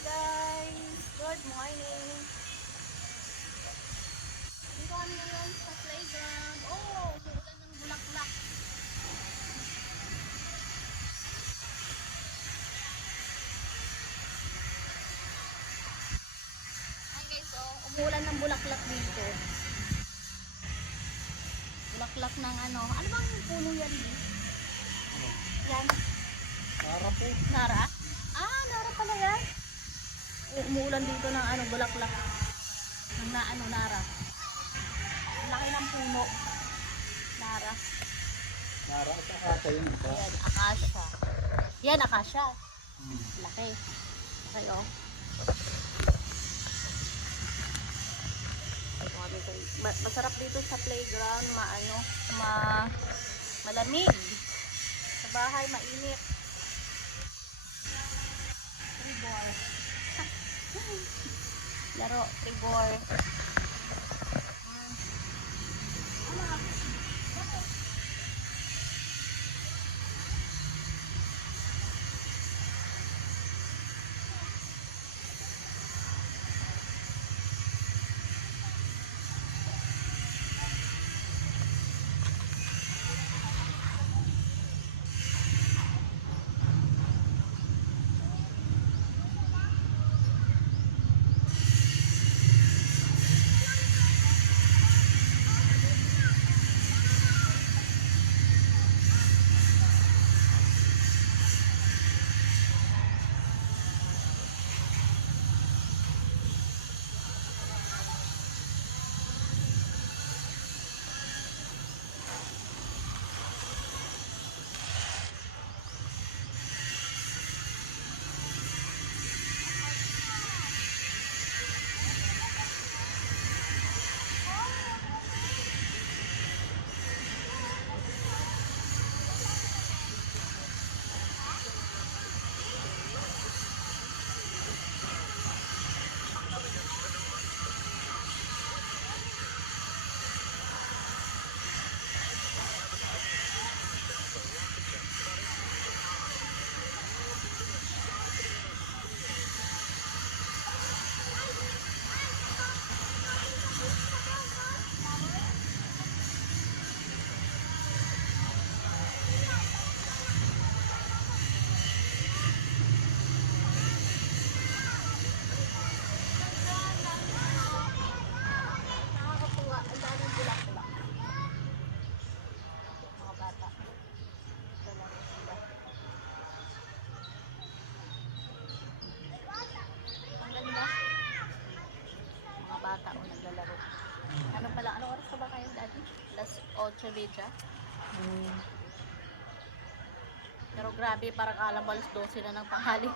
Guys! Good morning! Dito kami ngayon sa playground. Oh! Umuulan ng bulaklak. Ay guys, oh, umuulan ng bulaklak dito. Bulaklak ng ano. Ano bang puno yan? Yan. Nara po. Nara? Ah, nara pala yan. Umuulan dito ng ano, bulaklak. Ng na ano, nara. Ang laki ng puno. Nara. Nara sa kata yun. Ayan, akasya. Yan, akasya. Laki. Okay, oh. Masarap dito sa playground, malamig. Sa bahay, mainit. Tribor. Laro, tribor. Nakakatuwa, ang daming bulaklak. Mga bata. Ito lang sila. Ang ganda. Mga bata o naglalaro. Ano pala, anong oras pa ba kayo dati? Alas 8:30. Pero grabe, parang alam alas 12 na ng tanghali.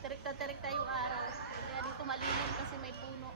Terikta-terikta yung araw. Kaya dito malilim kasi may puno.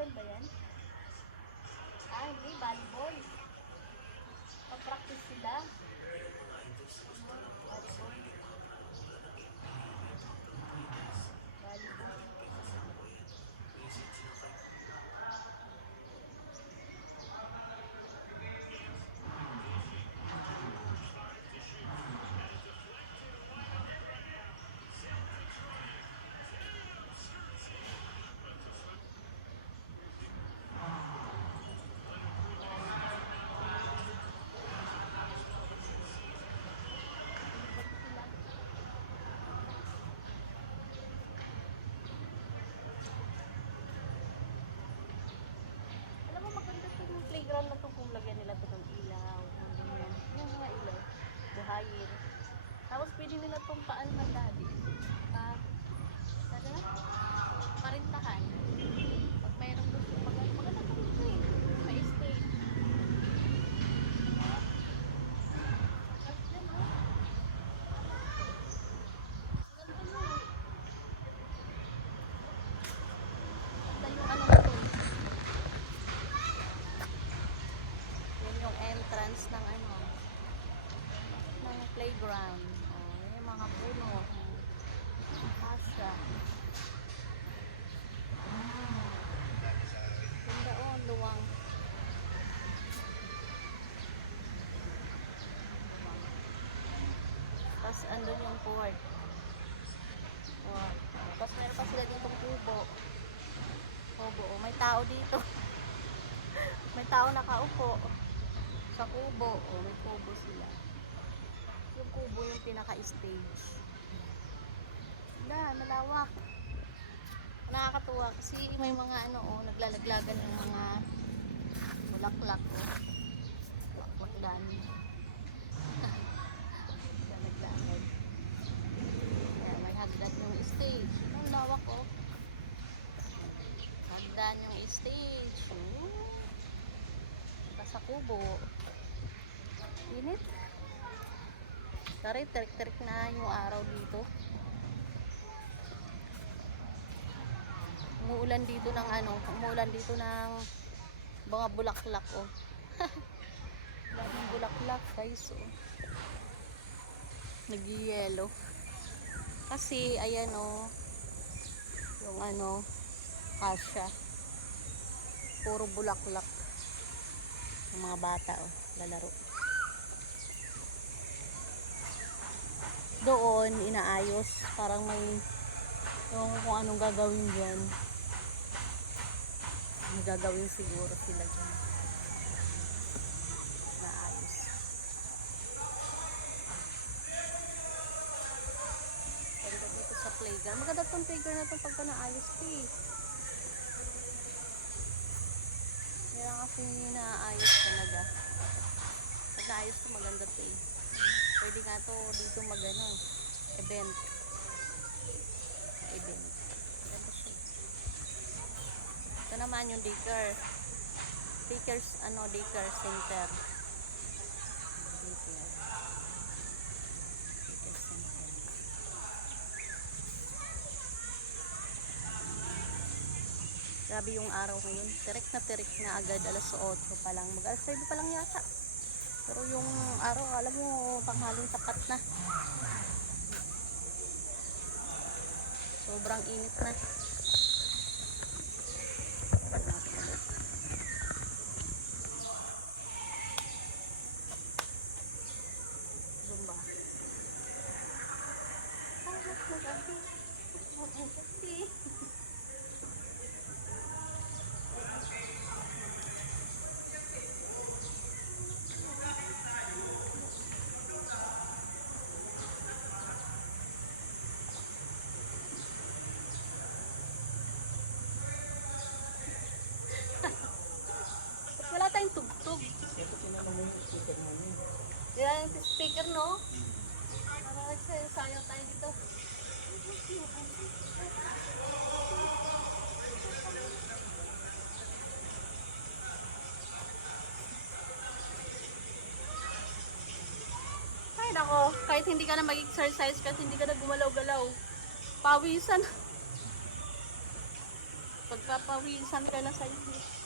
Badminton ba yan? Ah, hindi. Volleyball. Pag-practice sila. Volleyball. Volleyball. Alam mo, maganda ito yung playground na ito kung lagyan nila ito ng ilaw. Ng ganyan. Yung mga ilaw. Buhayin. Tapos pwede nila itong paanman dati. Ano na? Parintahan. Pag mayroong gusto, maganda ito ito eh. May estate. Tapos yan o. Ganda mo. Ganda yung ano na ito. Yan yung entrance ng ano, ng playground. Oh, yan yung mga puno. Kasya. Ganda oh, luwang. Tapos andun yung court. Wow. Tapos meron pa sila ditong kubo. Kubo. Oh, may tao dito. May tao nakaupo sa kubo. Oh, may kubo sila. Yung kubo yung pinaka-stage. Wala, malawak. Nakakatuwa kasi may mga ano, oh, naglalaglagan ng mga bulaklak. Oh. Bulaklak. Naglalaglagan. Kaya may hagdan yung stage. Ang lawak, oh. Hagdan yung stage. Oh. Sa kubo. Init. Sorry, terik-terik na yung araw dito. Umuulan dito ng ano, umuulan dito ng mga bulaklak oh. Daming bulaklak guys oh. Nag-yellow. Kasi ayan oh, yung ano, kasya. Puro bulaklak. Yung mga bata oh, lalaro. Doon inaayos, parang may yung kung anong gagawin diyan. May gagawin siguro sila diyan. Naayos. Ganda dito sa playground. Maganda tong playground na itong pagka naayos eh. Kaya kasi naayos talaga. Pag naayos ito maganda ito eh. Pwede nga ito dito mag-ano, event. Maganda siya. Ito naman yung daycare. Daycare center. Daycare center. Grabe yung araw ngayon. Tirik na agad. Alas 8 pa lang. Mag-alas 5 pa lang yata. Pero yung araw, alam mo, panghaling tapat na. Sobrang init na. Zumba. Wala tayong tugtog. Ito sinanong mo yung speaker namin. Yan yung speaker, no? Para sayang tayo dito. Ay, nako. Kahit hindi ka na mag-exercise, kahit hindi ka na gumalaw-galaw. Pawisan. Pagpapawisan ka na sa inyo.